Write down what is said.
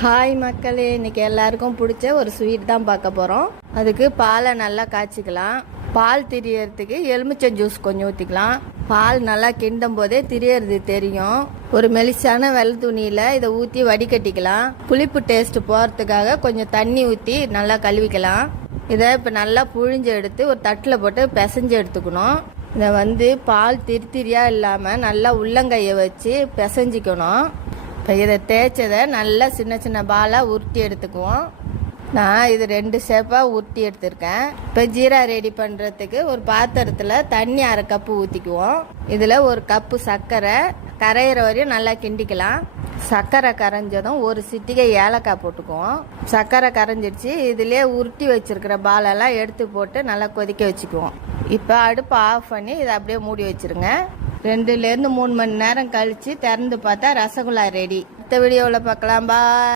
Hi மக்களே, இன்னைக்கு எல்லாருக்கும் பிடிச்ச ஒரு ஸ்வீட் தான் பார்க்க போகிறோம். அதுக்கு பாலை நல்லா காய்ச்சிக்கலாம். பால் திரியறதுக்கு எலுமிச்சை ஜூஸ் கொஞ்சம் ஊற்றிக்கலாம். பால் நல்லா கிண்டும் போதே திரியறது தெரியும். ஒரு மெலிசான வெள்ளை துணியில் இதை ஊற்றி வடிகட்டிக்கலாம். புளிப்பு டேஸ்ட் போகிறதுக்காக கொஞ்சம் தண்ணி ஊற்றி நல்லா கழுவிக்கலாம். இதை இப்போ நல்லா புழிஞ்சு எடுத்து ஒரு தட்டில் போட்டு பிசைஞ்சு எடுத்துக்கணும். இதை பால் திரியாக இல்லாமல் நல்லா உள்ளங்கையை வச்சு பிசைஞ்சிக்கணும். இப்போ இதை தேய்ச்சதை நல்லா சின்ன சின்ன பாலாக உருட்டி எடுத்துக்குவோம். நான் இது 2 ஷேப்பாக உருட்டி எடுத்திருக்கேன். இப்போ ஜீரா ரெடி பண்ணுறதுக்கு ஒரு பாத்திரத்தில் தண்ணி 1/2 கப்பு ஊற்றிக்குவோம். இதில் 1 கப்பு சர்க்கரை கரையிற வரையும் நல்லா கிண்டிக்கலாம். சர்க்கரை கரைஞ்சதும் ஒரு சிட்டிகை ஏலக்காய் போட்டுக்குவோம். சர்க்கரை கரைஞ்சிடுச்சு. இதிலே உருட்டி வச்சிருக்கிற பாலெல்லாம் எடுத்து போட்டு நல்லா கொதிக்க வச்சுக்குவோம். இப்போ அடுப்பை ஆஃப் பண்ணி இதை அப்படியே மூடி வச்சுருங்க. 2 to 3 மணி நேரம் கழித்து திறந்து பார்த்தா ரசகுல்லா ரெடி. அடுத்த வீடியோவில் பார்க்கலாம். பாய்.